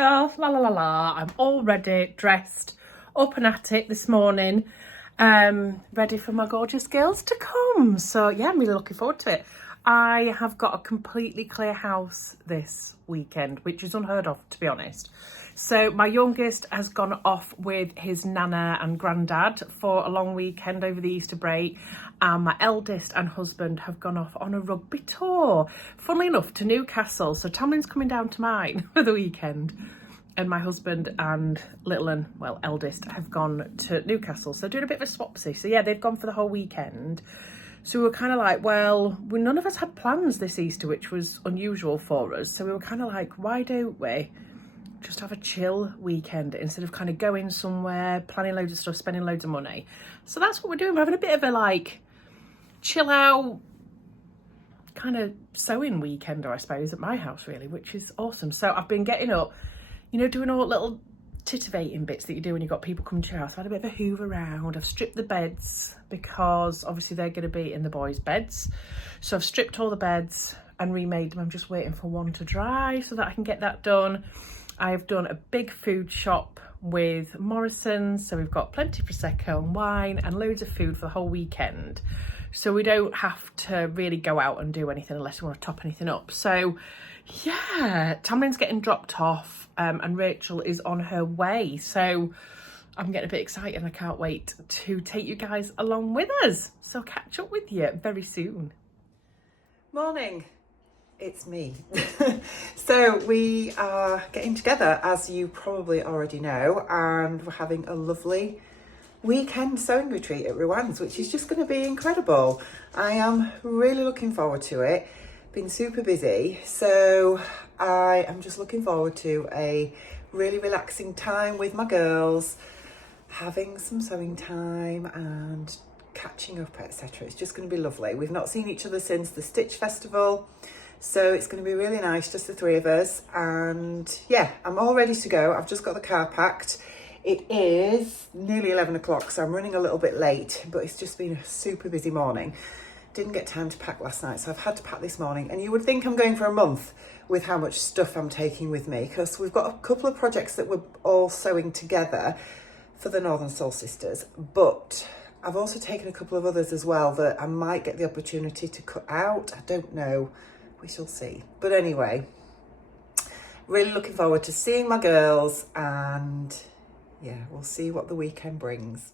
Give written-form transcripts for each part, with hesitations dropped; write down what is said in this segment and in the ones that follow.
go. La la la la. I'm all ready, dressed, up and at it this morning. Ready for my gorgeous girls to come. So yeah, I'm really looking forward to it. I have got a completely clear house this weekend, which is unheard of, to be honest. So my youngest has gone off with his nana and granddad for a long weekend over the Easter break, and my eldest and husband have gone off on a rugby tour, funnily enough, to Newcastle. So Tamlyn's coming down to mine for the weekend, and my husband and little and, well, eldest have gone to Newcastle. So doing a bit of a swapsy. So yeah, they've gone for the whole weekend. So we were kind of like, well, none of us had plans this Easter, which was unusual for us. So we were kind of like, why don't we just have a chill weekend instead of kind of going somewhere, planning loads of stuff, spending loads of money. So that's what we're doing. We're having a bit of a like chill out kind of sewing weekend, I suppose, at my house really, which is awesome. So I've been getting up, you know, doing all little titivating bits that you do when you've got people coming to your house. I've had a bit of a hoover around. I've stripped the beds because obviously they're going to be in the boys' beds. So I've stripped all the beds and remade them. I'm just waiting for one to dry so that I can get that done. I've done a big food shop with Morrison's, so we've got plenty of Prosecco and wine and loads of food for the whole weekend. So we don't have to really go out and do anything unless we want to top anything up. So yeah, Tamlyn's getting dropped off and Rachel is on her way. So I'm getting a bit excited and I can't wait to take you guys along with us. So catch up with you very soon. Morning. It's me. So we are getting together, as you probably already know, and we're having a lovely weekend sewing retreat at Ruan's, which is just going to be incredible. I am really looking forward to it. Been super busy, so I am just looking forward to a really relaxing time with my girls, having some sewing time and catching up, etc. It's just going to be lovely. We've not seen each other since the Stitch Festival. So it's going to be really nice, just the three of us. And yeah, I'm all ready to go. I've just got the car packed. It is nearly 11 o'clock, so I'm running a little bit late, but it's just been a super busy morning. Didn't get time to pack last night, so I've had to pack this morning. And you would think I'm going for a month with how much stuff I'm taking with me, because we've got a couple of projects that we're all sewing together for the Northern Sew Sisters, but I've also taken a couple of others as well that I might get the opportunity to cut out. I don't know. We shall see. But anyway, really looking forward to seeing my girls, and yeah, we'll see what the weekend brings.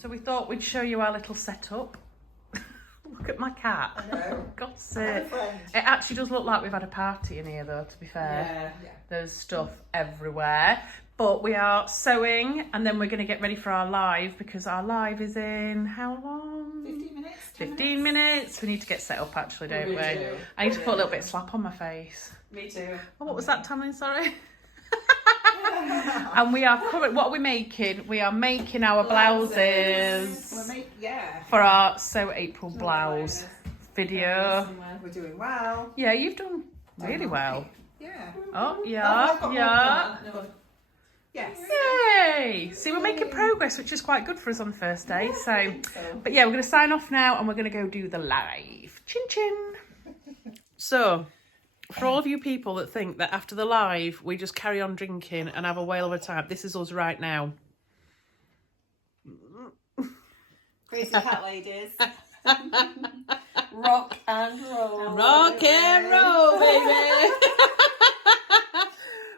So we thought we'd show you our little setup. Look at my cat. I know. God's sake. It actually does look like we've had a party in here though, to be fair. Yeah. There's stuff everywhere. But we are sewing and then we're going to get ready for our live, because our live is in how long? 15 minutes. 15 minutes. We need to get set up actually, don't we? I need to put a little bit of slap on my face. Me too. Oh, what was that, Tamlyn? Sorry. And we are what are we making? We are making our blouses for our Sew April blouse video. We're doing well. Yeah, you've done really well. Yeah. Oh, yeah. Yes. Yay! See, we're making progress, which is quite good for us on the first day. So, but yeah, we're going to sign off now and we're going to go do the live. Chin chin. So, for all of you people that think that after the live we just carry on drinking and have a whale of a time, this is us right now. Crazy cat ladies. Rock and roll. Rock and roll, baby.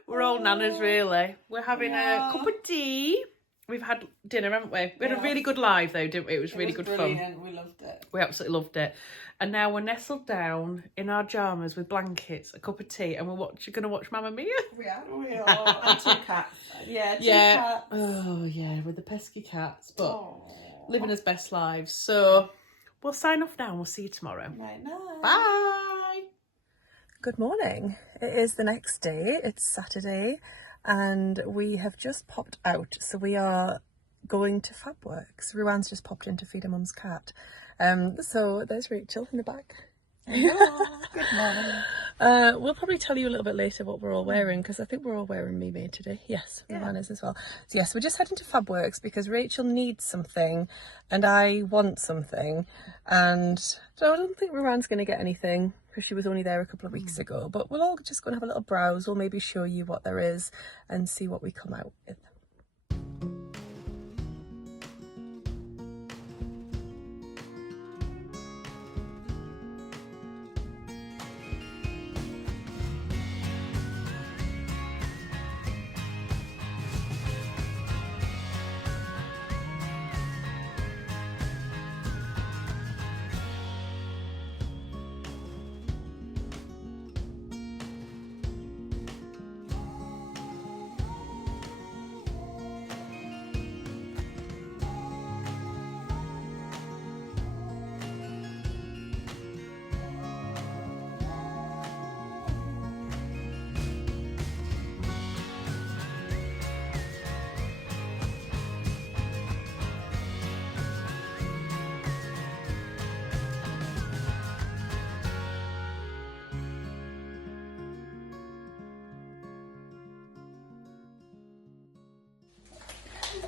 We're all nanas, really. We're having a cup of tea we've had dinner, haven't we? We had a really good live though, didn't we? It was really good brilliant. fun. We loved it. We absolutely loved it. And now we're nestled down in our pyjamas with blankets, a cup of tea, and we're going to watch Mamma Mia. We are. And 2 cats. Yeah, two Yeah. cats. Oh yeah, with the pesky cats, but Aw. living his best lives. So we'll sign off now and we'll see you tomorrow. Right, nice. Bye. Good morning. It is the next day. It's Saturday and we have just popped out. So we are going to Fabworks. Ruan's just popped in to feed her mum's cat. So there's Rachel in the back. Good morning. We'll probably tell you a little bit later what we're all wearing because I think we're all wearing Me today. Yes, Ruan is as well. So yes, we're just heading to Fabworks because Rachel needs something and I want something, and so I don't think Ruan's going to get anything because she was only there a couple of weeks ago, but we'll all just go and have a little browse. We'll maybe show you what there is and see what we come out with.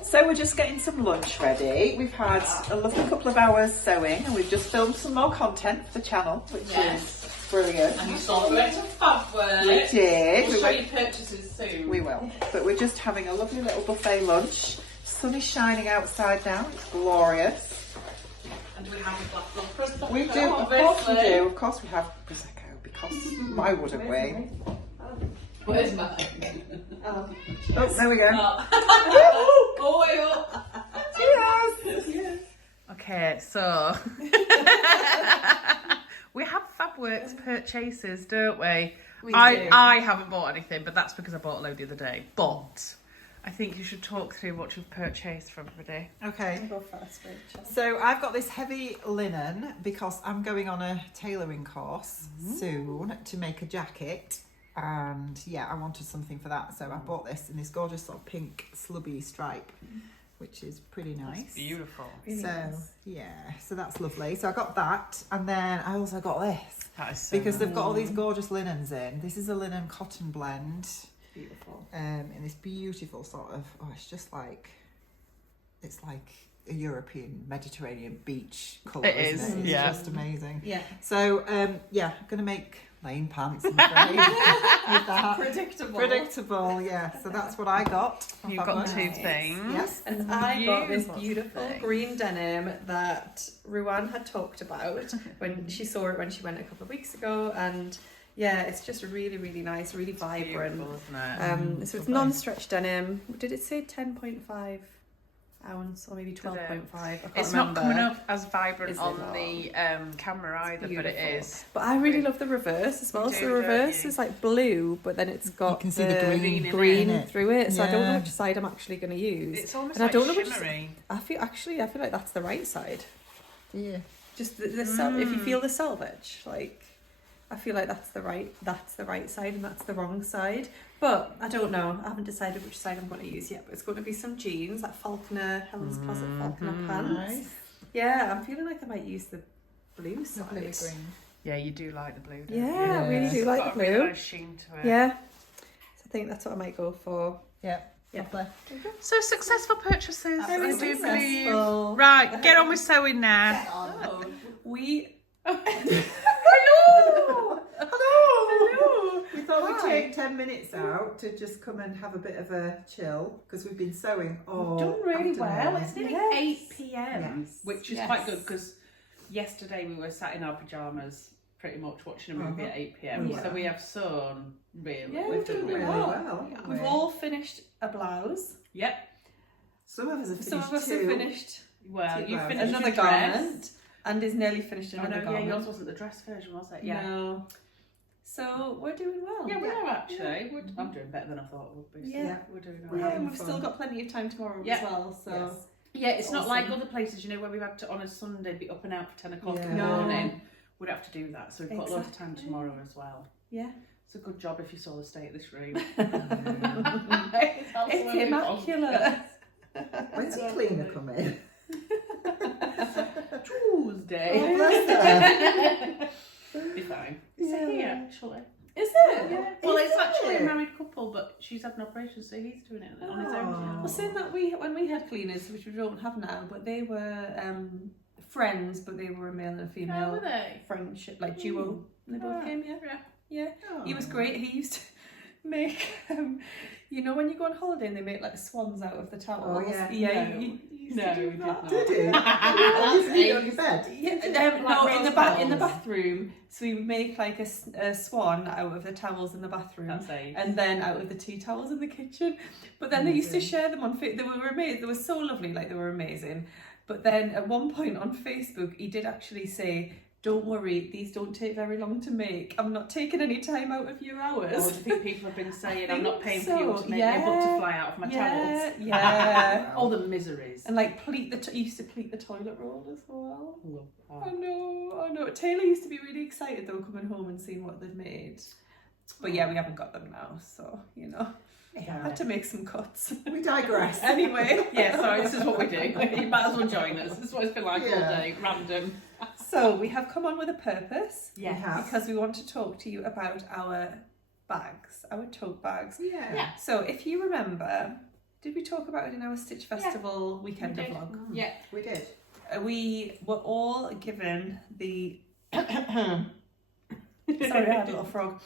So we're just getting some lunch ready. We've had a lovely couple of hours sewing and we've just filmed some more content for the channel, which is brilliant. And you saw we went to Fabworks. We did. We'll show you purchases soon. We will. But we're just having a lovely little buffet lunch. Sun is shining outside now. It's glorious. And we have a glass of Prosecco. We do. Of course we do. Of course we have Prosecco because why wouldn't we? Where's mine? Oh, there we go. Boy up. Yes. Okay, so we have Fabworks purchases, don't we? I haven't bought anything, but that's because I bought a load the other day. But I think you should talk through what you've purchased for everybody. Okay. I'll go first, Rachel. So I've got this heavy linen because I'm going on a tailoring course soon to make a jacket. And yeah, I wanted something for that, so I bought this in this gorgeous sort of pink slubby stripe, which is pretty nice. It's beautiful. So that's lovely. So I got that, and then I also got this That is so because nice. they've got all these gorgeous linens in. This is a linen cotton blend, Beautiful. in this beautiful sort of it's like a European Mediterranean beach colour. It isn't is, it? It's yeah. just amazing. Yeah. So I'm gonna make lane pants, I'm afraid, with that. Predictable, yeah. So that's what I got. You've got two things. Yes. And I got this Beautiful beautiful thing. green denim that Ruan had talked about when she saw it when she went a couple of weeks ago, and yeah, it's just really, really nice, really vibrant. Beautiful, isn't it? So it's non-stretch denim. Did it say 10.5 ounce or maybe 12.5? I can't It's remember. not coming up as vibrant Is it on not? the camera either, but it Beautiful. is. But I really love the reverse as well. You So do, the don't reverse you? is like blue, but then it's got can see the green green in it. through it. So I don't know Yeah. which side I'm actually going to use. It's almost And I like don't know which shimmery. I feel like that's the right side. Yeah. Just the if you feel the selvage, like I feel like that's the right side and that's the wrong side. But I don't know. I haven't decided which side I'm going to use yet. But it's going to be some jeans, like Helen's Closet Falconer pants. Nice. Yeah, I'm feeling like I might use the blue side. Lovely with green. Yeah, you do like the blue, don't Yeah, I really you? do It's like got the a really blue. nice sheen to it. Yeah. So I think that's what I might go for. Yeah. Yeah. Lovely. So successful purchases, Very I do believe. successful. Right, get on with sewing now. Oh, we. Hello. Hello. We thought we'd Hi. take 10 minutes out to just come and have a bit of a chill because we've been sewing all Done really afternoon. well. It's nearly Yes. 8 p.m, Yes. which is Yes. quite good because yesterday we were sat in our pyjamas pretty much watching a movie at 8 p.m. Yeah. So we have sewn really. Yeah, we've we've done done really really well. well. haven't We've we? all finished a blouse. Yep. Some of us have Some finished of us have finished Well, Too you bad. finished another your dress. garment and is nearly finished Oh another no, garment. yeah, yours wasn't the dress version, was it? Yeah. No. So we're doing well. Yeah, we Yeah. are actually. I'm doing better than I thought we would be. So Yeah. we're doing We're alright. Yeah, and having we've fun. still got plenty of time tomorrow Yeah. as well. So Yes. Yeah, it's not like Awesome. other places, you know, where we've had to on a Sunday be up and out for 10 o'clock in the Yeah. morning. We'd have to do that, so we've got loads of time Exactly. tomorrow as well. yeah, It's a good job if you saw the state of this room. it's immaculate. When's the cleaner coming? Tuesday. Oh, bless Be fine. Yeah. It's here, actually. Is it? Yeah. Well, Is it's actually a it? married couple, but she's had an operation, so he's doing it on his own. Oh. Well, saying that when we had cleaners, which we don't have now, but they were friends, but they were a male and a How female were they? friendship, like duo. And they both Ah, came, yeah. yeah. Yeah. Oh. He was great. He used to make, you know, when you go on holiday and they make like swans out of the towels. Oh, yeah. Yeah. No. He used No, to he do did that. not. Did he? That's You sleep on ace. your bed? Yeah, Like no, in the rose bathroom. So we would make like a swan out of the towels in the bathroom. That's ace. And then out of the tea towels in the kitchen. But then they used to share them on Facebook. They were amazing. They were so lovely, like they were amazing. But then at one point on Facebook, he did actually say, "Don't worry, these don't take very long to make. I'm not taking any time out of your hours." Or do you think people have been saying, I I'm not think paying for you so, to make yeah. me a butterfly out of my Yeah, towels? yeah. All the miseries. And like he used to pleat the toilet roll as well. Oh. Oh no. Taylor used to be really excited though coming home and seeing what they'd made. But yeah, we haven't got them now, so you know. I Yeah. had to make some cuts. We digress. Anyway. Yeah, sorry, this is what we do. You might as well join us. This is what it's been like all Yeah. day, random. So we have come on with a purpose. We have. Because we want to talk to you about our bags, our tote bags. Yeah. So if you remember, did we talk about it in our Stitch Festival weekend We did. vlog? Yeah. We did. We were all given the sorry, I had a little frog.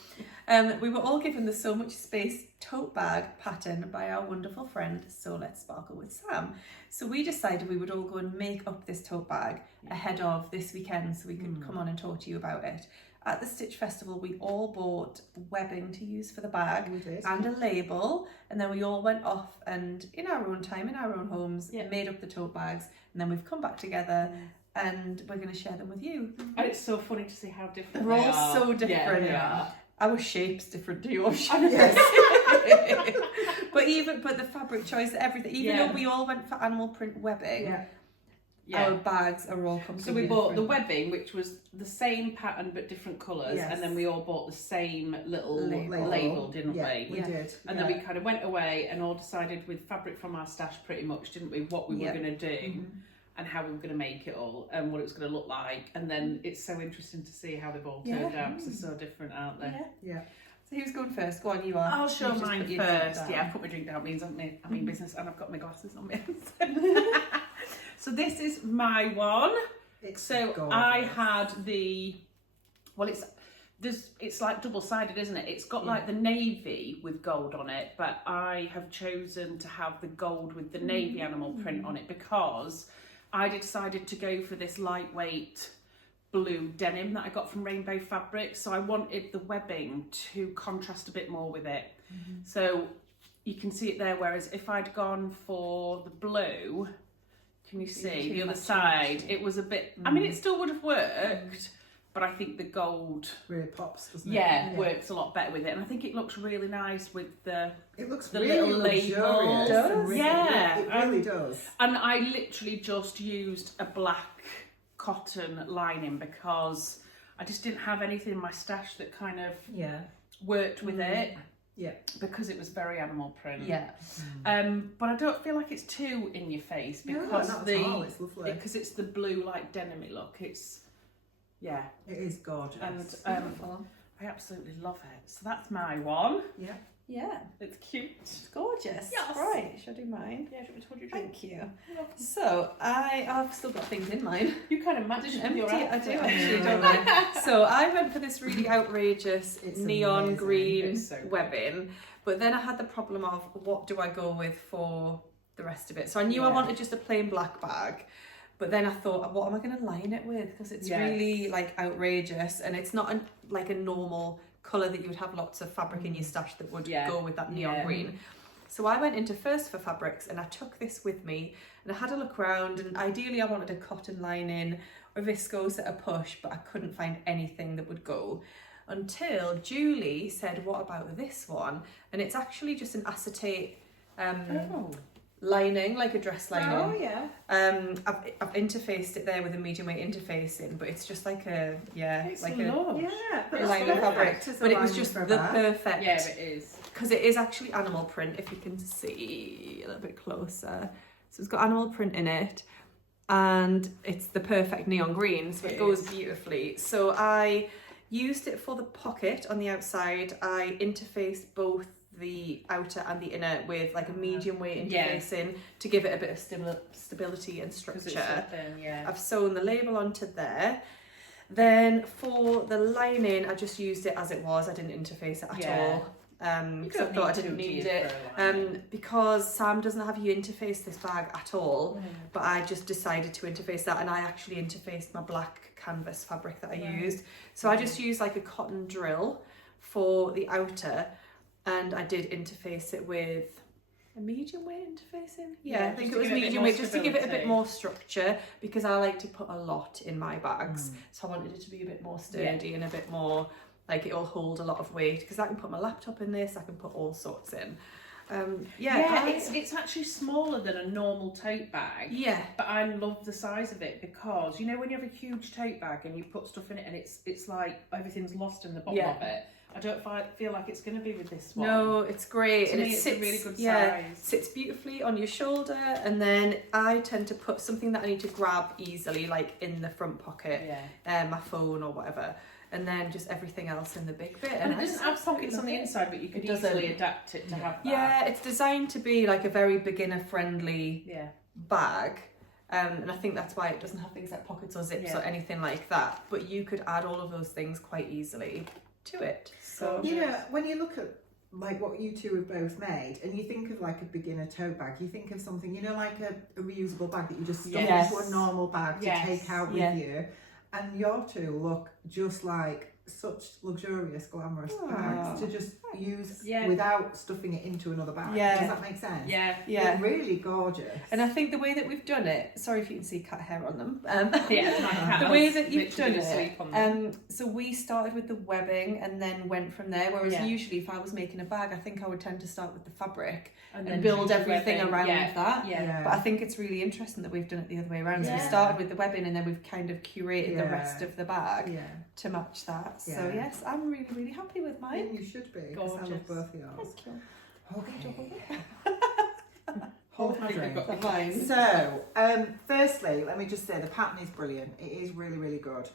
We were all given the So Much Space tote bag pattern by our wonderful friend So Let's Sparkle with Sam. So we decided we would all go and make up this tote bag ahead of this weekend so we could come on and talk to you about it. At the Stitch Festival, we all bought webbing to use for the bag We did. and a label, and then we all went off and in our own time, in our own homes, Yeah. made up the tote bags, and then we've come back together and we're going to share them with you. And it's so funny to see how different They're they all are. so Yeah, different. they are. Our shape's different to your shape. Yes. but the fabric choice, everything, even Yeah. though we all went for animal print webbing, Yeah. Yeah. our bags are all So completely we bought the different. webbing, which was the same pattern but different colours, Yes. and then we all bought the same little Label. label, didn't Yeah, we? we Yeah. did. And then we kind of went away and all decided with fabric from our stash pretty much, didn't we, what we Yeah. were going to do Mm-hmm. and how we were going to make it all and what it was going to look like. And then it's so interesting to see how they've all turned Yeah. out, 'cause they're so different, aren't they? Yeah. Yeah. So who's going first? Go on, you are. I'll show You've just mine put your drink first. down. Yeah, I've put my drink down, means I mean business, and I've got my glasses on me. So this is my one. It's So gorgeous. I had it's like double-sided, isn't it? It's got like the navy with gold on it, but I have chosen to have the gold with the navy animal print on it because I decided to go for this lightweight blue denim that I got from Rainbow Fabrics. So I wanted the webbing to contrast a bit more with it. So you can see it there, whereas if I'd gone for the blue, can you see too the other much side? actually. It was a bit, I mean, it still would have worked, but I think the gold, really pops, doesn't it? yeah, works a lot better with it. And I think it looks really nice with the, It looks the really little label. luxurious. Does? and really- Yeah. It really does. and I literally just used a black cotton lining because I just didn't have anything in my stash that kind of Yeah. worked with it. Yeah. Because it was very animal print. Yeah. But I don't feel like it's too in your face No, because not at all. It's lovely. because it's the blue like denim look. It's yeah, It is gorgeous. and Beautiful. I absolutely love it. So that's my one. yeah. Yeah. It's cute. It's gorgeous. Yes. Right, shall I do mine? Yeah, should we hold your drink? Thank you. So I've still got things in mine. You kind of matched Empty, your I outfit. do actually, don't I? So I went for this really outrageous It's neon amazing. green It's so good. webbing, but then I had the problem of what do I go with for the rest of it. So I knew I Yeah. wanted just a plain black bag, but then I thought, what am I going to line it with? Because it's Yes. really like outrageous, and it's not like a normal colour that you would have lots of fabric in your stash that would Yeah. go with that neon Yeah. green. So I went into First for Fabrics and I took this with me and I had a look around, and ideally I wanted a cotton lining or viscose at a push, but I couldn't find anything that would go until Julie said, what about this one? And it's actually just an acetate lining, like a dress lining. Oh yeah. I've interfaced it there with a medium weight interfacing, but it's just like a It's like lush. a line of fabric. But it was just the perfect. Yeah, it is. Because it is actually animal print, if you can see a little bit closer. So it's got animal print in it, and it's the perfect neon green, so it goes beautifully. So I used it for the pocket on the outside. I interfaced both the outer and the inner with like a medium weight interfacing to give it a bit of stability and structure. I've sewn the label onto there. Then for the lining, I just used it as it was. I didn't interface it at all. Because I thought I didn't need it. Because Sam doesn't have you interface this bag at all, but I just decided to interface that, and I actually interfaced my black canvas fabric that I used. So I just used like a cotton drill for the outer, and I did interface it with a medium weight interfacing. I think it was medium weight, just to give it a bit more structure, because I like to put a lot in my bags. So I wanted it to be a bit more sturdy and a bit more like it'll hold a lot of weight, because I can put my laptop in this, I can put all sorts in. It's actually smaller than a normal tote bag. Yeah. But I love the size of it, because you know when you have a huge tote bag and you put stuff in it and it's like everything's lost in the bottom of it. I don't feel like it's going to be with this one. No, it's great. To me, it's a really good size. Sits beautifully on your shoulder, and then I tend to put something that I need to grab easily, like in the front pocket, my phone or whatever. And then just everything else in the big bit. And it doesn't have pockets on the inside, but you could easily adapt it to have that. Yeah, it's designed to be like a very beginner-friendly bag. And I think that's why it doesn't have things like pockets or zips or anything like that. But you could add all of those things quite easily to it. So when you look at like what you two have both made, and you think of like a beginner tote bag, you think of something, you know, like a reusable bag that you just stuff into a normal bag to take out with you. And your two look just like such luxurious, glamorous bags to just use without stuffing it into another bag. Does that make sense? They're really gorgeous. And I think the way that we've done it, sorry if you can see cat hair on them. The way that you've done it, so we started with the webbing and then went from there, whereas usually if I was making a bag, I think I would tend to start with the fabric and build everything around that. But I think it's really interesting that we've done it the other way around. So we started with the webbing and then we've kind of curated the rest of the bag to match that. So yes, I'm really, really happy with mine. You should be, because I love both of yours. Okay. Hold my drink. So, firstly, let me just say the pattern is brilliant. It is really, really good.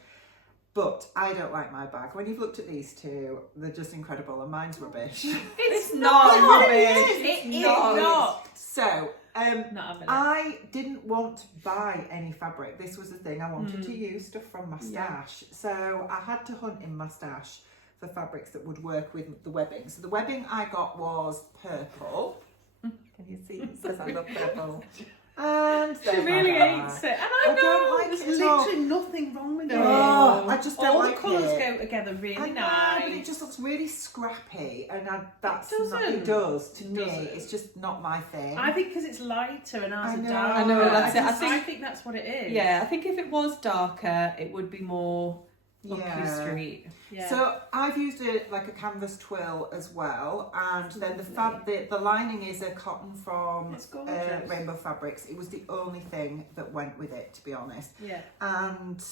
But I don't like my bag. When you've looked at these two, they're just incredible, and mine's rubbish. It's not rubbish. It's not. So, I didn't want to buy any fabric. This was the thing. I wanted to use stuff from my stash. So I had to hunt in my stash for fabrics that would work with the webbing. So the webbing I got was purple. Can you see? It says I love purple. And she really hates it. And I know, don't like there's it literally nothing wrong with it. Oh, I just don't all like the colours it. go together really But nice. it just looks really scrappy, and that's It not, it doesn't. does to me. Doesn't. It's just not my thing. I think because it's lighter and ours I are know. darker. I know, that's it. I think that's what it is. Yeah, I think if it was darker, it would be more up your street. Yeah. So I've used a canvas twill as well, and then the lining is a cotton from It's gorgeous. Rainbow Fabrics. It was the only thing that went with it, to be honest. Yeah. And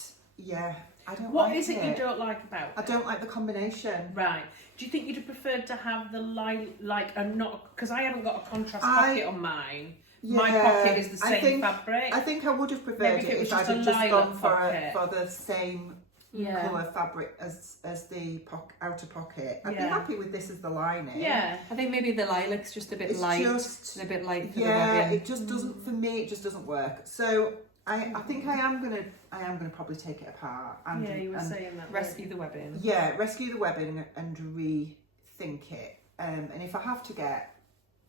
I don't What like is it you don't like about it? I don't like the combination. Right. Do you think you'd have preferred to have the not, because I haven't got a contrast pocket on mine. My pocket is the same fabric. I think I would have preferred it if I'd have just gone for the same colour fabric as the outer pocket. I'd be happy with this as the lining. Yeah. I think maybe the lilac's just a bit light. And a bit light for the webbing. It just doesn't, for me, it just doesn't work. So I think I am gonna probably take it apart and you were saying that. Rescue the webbing. Yeah, rescue the webbing and rethink it. And if I have to get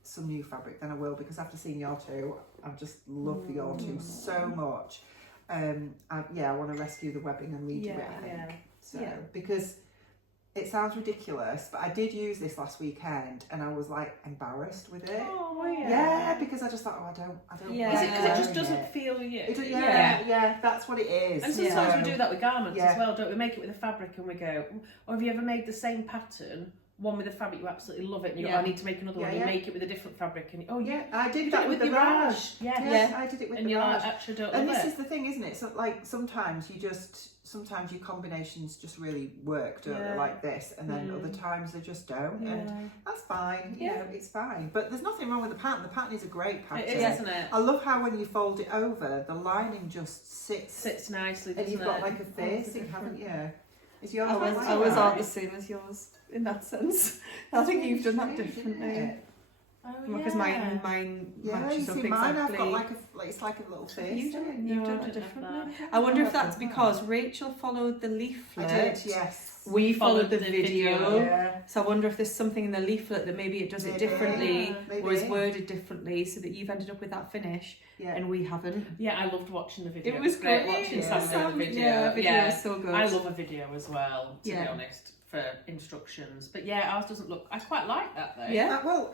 some new fabric, then I will, because after seeing your two, I just love your two so much. I want to rescue the webbing and redo it, I think. So, because it sounds ridiculous, but I did use this last weekend and I was like embarrassed with it. Oh, Yeah, because I just thought, I don't. Yeah. Is it because it just wearing doesn't feel you? Yeah, that's what it is. And sometimes we So- do that with garments Yeah. as well, don't we? Make it with a fabric and we go, or have you ever made the same pattern, one with a fabric, you absolutely love it, and you go, I need to make another one, you make it with a different fabric, and Yeah, I did you that did it with the your Raj. Yeah. I did it with and the you're Raj. like, actually don't And love this it. is the thing, isn't it? So like sometimes your combinations just really work, don't they, like this, and then other times they just don't, and that's fine. You know, it's fine. But there's nothing wrong with the pattern. The pattern is a great pattern. It is, isn't it? I love how when you fold it over, the lining just sits Nicely, and doesn't you've got it? like a facing, haven't you? Is yours? I was all the same as yours in that sense. I think you've done that differently. Because mine Yeah, you matches up see, mine I've exactly. got it's like a little face. You've done No, it differently. I wonder if that's because Rachel followed the I leaflet. did, yes. We followed the video. video. Yeah. So I wonder if there's something in the leaflet that maybe it does it Maybe. differently Maybe. or is worded differently so that you've ended up with that finish Yeah. and we haven't. Yeah, I loved watching the video. It was great great. watching Yeah. Sam do the video. Yeah, video was so good. I love a video as well, to be Yeah. honest, for instructions. But yeah, ours doesn't look. I quite like that though. Yeah. Well,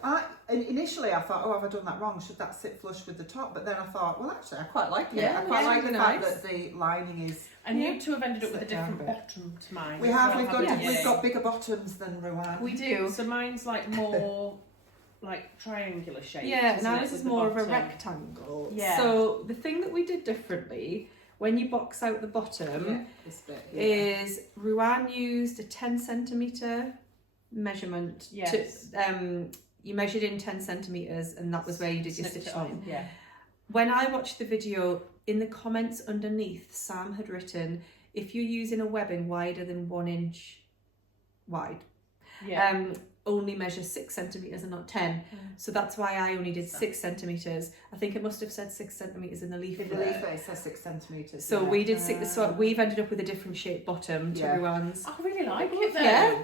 initially I thought, have I done that wrong? Should that sit flush with the top? But then I thought, well, actually, I quite like it. Yeah, I quite yeah, like the really fact nice. that the lining is. And you two have ended up with a Sit down different a bit. bottom to mine. We as have. well, We've haven't you? got bigger bottoms than Ruan. We do. So mine's like more like triangular shape. Yeah, and ours with is the more of a bottom. rectangle. Yeah. So the thing that we did differently when you box out the bottom This bit here. is Ruan used a 10 centimetre measurement. Yes. You measured in 10 centimetres and that was where you did your Snipped stitch it off, line. Yeah. When I watched the video, in the comments underneath, Sam had written, if you're using a webbing wider than 1 inch wide, Yeah. only measure 6 centimetres and not 10. So that's why I only did 6 centimetres. I think it must have said 6 centimetres in the leaflet. In the leaflet it says 6 centimetres. So yeah. we did 6, so we've ended up with a different shaped bottom to Yeah. Ruan's. I really like it though. Yeah.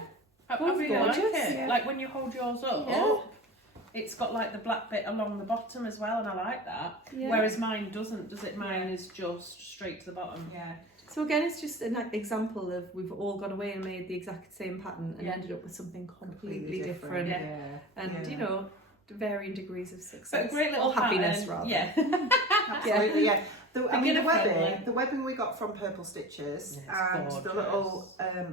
I Both really gorgeous, like it. yeah. Like when you hold yours up, Yeah. it's got like the black bit along the bottom as well, and I like that. Yeah. Whereas mine doesn't, does it? Mine is just straight to the bottom. Yeah. So again, it's just an example of we've all gone away and made the exact same pattern and Yeah. ended up with something completely different. Yeah. And Yeah. you know, varying degrees of success. But a great little or happiness pattern. rather. Yeah. Absolutely, yeah. Beginner friendly. The webbing we got from Purple Stitches Yeah, and it's the gorgeous. little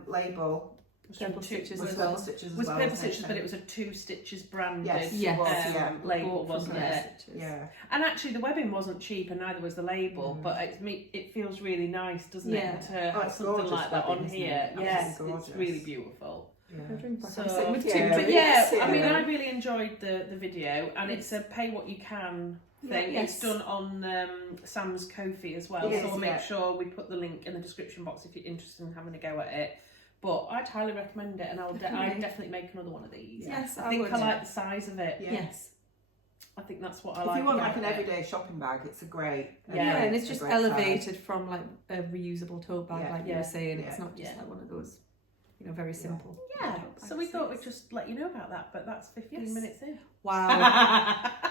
label Purple stitches was as Purple well. Stitches as Was well. Purple wasn't it? Stitches, but it was a 2 stitches branded Yes, Yes. it was, yeah. label, Bought from wasn't Purple it? Stitches. Yeah. And actually, the webbing wasn't cheap, and neither was the label. But it feels really nice, doesn't Yeah. it, to have it's something gorgeous like that on webbing, isn't here? it? Yes, Absolutely it's gorgeous. really beautiful. I'll drink back. So- I'm sitting with Yeah. two But drinks. yeah, I mean, Yeah. I really enjoyed the video, and it's a pay what you can thing. Yeah, It's yes. done on Sam's Ko-fi as well, It so is, we'll make yeah. sure we put the link in the description box if you're interested in having a go at it. But I'd highly recommend it, and I'd definitely make another one of these. Yes, I think would. I like the size of it. Yeah. Yes. I think that's what I If like. you want about like an it. everyday shopping bag, it's a great. Yeah, and it's just a great size. elevated from like a reusable tote bag, Yeah. like you Yeah. were saying. Yeah. It's not just Yeah. like one of those, you know, very simple. Yeah, tote so we bags. thought we'd just let you know about that, but that's 15 Yes. minutes in. Wow.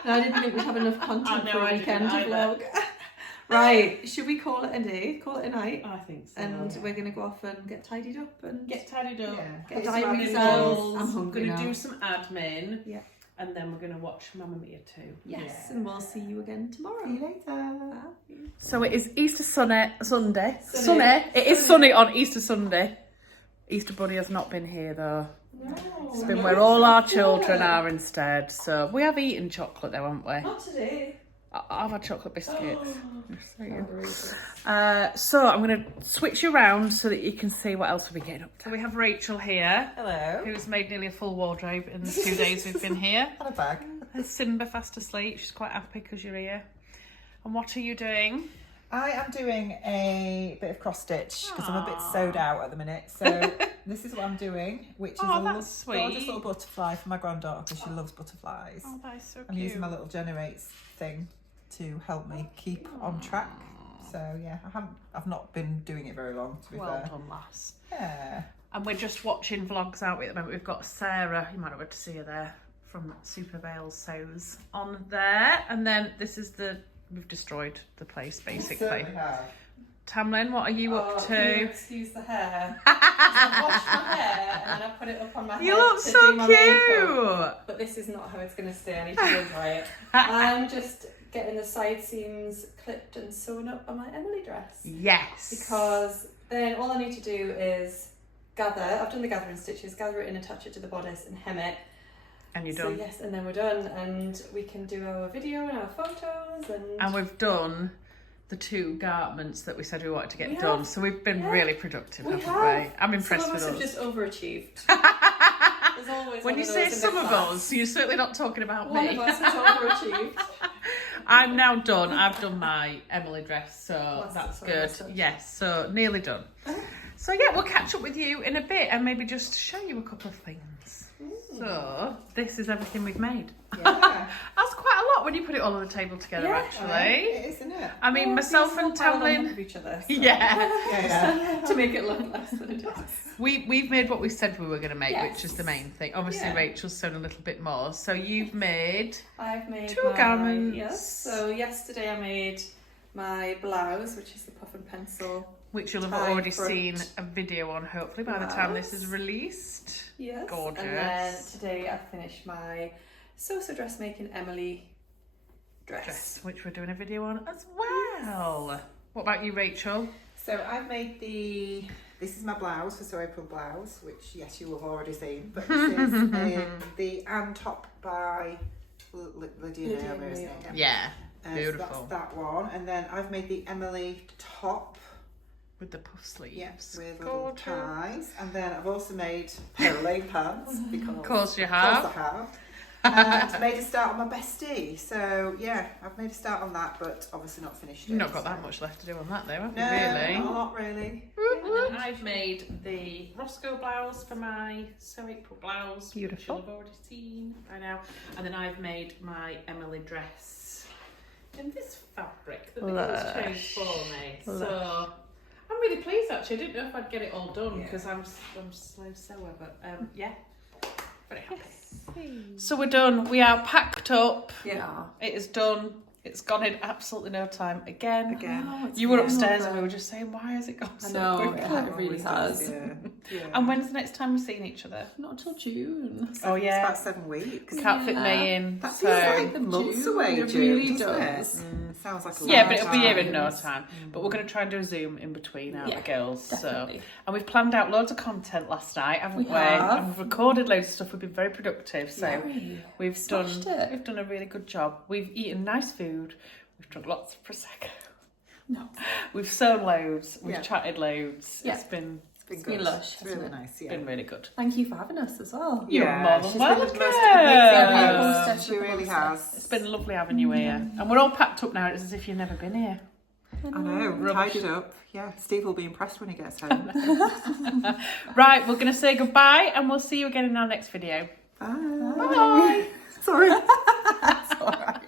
And I didn't think we'd have enough content I know, for a I weekend to didn't either. vlog. Right, should we call it a day? Call it a night? I think so. And we're going to go off and get tidied up and Get tidied up. Yeah. Get Get some diaries admin out. bills. I'm hungry Gonna now. do some admin. Yeah. And then we're gonna watch Mamma Mia too. Yes, Yeah. and we'll see you again tomorrow. See you later. Bye. So it is Easter Sunday. Sunny. It is sunny on Easter Sunday. Easter Bunny has not been here though. It's been where all our children are instead. So we have eaten chocolate though, haven't we? Not today. I've had chocolate biscuits. So I'm going to switch you around so that you can see what else we'll be getting up to. So we have Rachel here, Hello. who's made nearly a full wardrobe in the 2 days we've been here. And a bag. There's Simba fast asleep. She's quite happy because you're here. And what are you doing? I am doing a bit of cross stitch because I'm a bit sewed out at the minute. So this is what I'm doing, which is a that's sweet. gorgeous little butterfly for my granddaughter because she loves butterflies. Oh, that is so I'm using my little generates thing to help me keep on track. So yeah, I've not been doing it very long, to be Well fair. done, lass. Yeah. And we're just watching vlogs out at the moment. We've got Sarah, you might not be able to see her there, from Super Bales Sews on there. And then this is we've destroyed the place basically. Certainly have. Tamlyn, what are you up Can you to? excuse the hair? I washed my hair and then I put it up on my head. You look to so do my cute. makeup. But this is not how it's going to stay. I need to blow dry it. I'm just getting the side seams clipped and sewn up on my Emily dress. Yes. Because then all I need to do is gather. I've done the gathering stitches, gather it in, attach it to the bodice and hem it. And you're So done. yes, and then we're done, and we can do our video and our photos, And we've done the 2 garments that we said we wanted to get We done. have. So we've been Yeah. really productive, We haven't have. we? I'm impressed some of with us us. have just overachieved. There's always When one you of say those in some the of class. us, you're certainly not talking about One me. of us has overachieved. I'm now done. I've done my Emily dress, so Last that's touch, good. last touch. Yes, so nearly done. So yeah, we'll catch up with you in a bit and maybe just show you a couple of things. So this is everything we've made. Yeah. That's quite a lot when you put it all on the table together, Yeah. actually. It is, isn't it? I mean, myself and Tamlyn. Of each other, so. Yeah, Yeah. To make it look less than it is. we've made what we said we were going to make, Yes. which is the main thing. Obviously, Yeah. Rachel's sewn a little bit more. So you've made I've made 2 my, garments. Yes. So yesterday I made my blouse, which is the puff and pencil. which you'll have Tyne already front. seen a video on, hopefully, by the time this is released. Yes. Gorgeous. And then today I finished my So Dressmaking Emily dress. Which we're doing a video on as well. What about you, Rachel? So I've made this is my blouse for Sew April blouse, which yes, you have already seen. But this is the Ann top by Lydia Naomi, isn't it? Yeah, So beautiful. that's that one. And then I've made the Emily top. With the puff sleeves. Yes, with little Gorgeous. ties. And then I've also made leg pants because Of course you Of course I have. have. And made a start on my bestie. So yeah, I've made a start on that, but obviously not finished it. You've not got that much left to do on that though, have you, No, really? not a lot really. And then I've made the Roscoe blouse for my Sew April blouse. Beautiful. Which you'll have already seen by now. And then I've made my Emily dress in this fabric that the girls chose Lush. for me. So I'm really pleased actually. I didn't know if I'd get it all done because I'm slow sewer, but yeah, very happy. So we're done. We are packed up. Yeah. It is done. It's gone in absolutely no time again. Again. You were upstairs and we were just saying, why has it gone so quickly? it really has. Yeah. And when's the next time we're seeing each other? Not until June. Oh It's yeah, about 7 weeks. can't fit Yeah. May in. That So feels like the months June, away, it June, really doesn't does. it? Sounds like a yeah, long but it'll be here in time. no time. But we're going to try and do a Zoom in between our Yeah, girls. definitely. So, and we've planned out loads of content last night, haven't we? We have. And we've recorded loads of stuff. We've been very productive. So Very. we've Smashed it. we've done a really good job. We've eaten nice food. We've drunk lots of prosecco. No. We've sewn loads. We've Yeah. chatted loads. Yeah. It's been It's good. been lush, It's really hasn't it? nice, yeah. been really good. Thank you for having us as well. You're Yeah, more than she's been the welcome. most amazing host. host. She really has. It's been lovely having you here. And we're all packed up now. It's as if you've never been here. I know, Rubbish. tied it up. Yeah, Steve will be impressed when he gets home. Right, we're going to say goodbye and we'll see you again in our next video. Bye. Bye. Sorry. It's all right.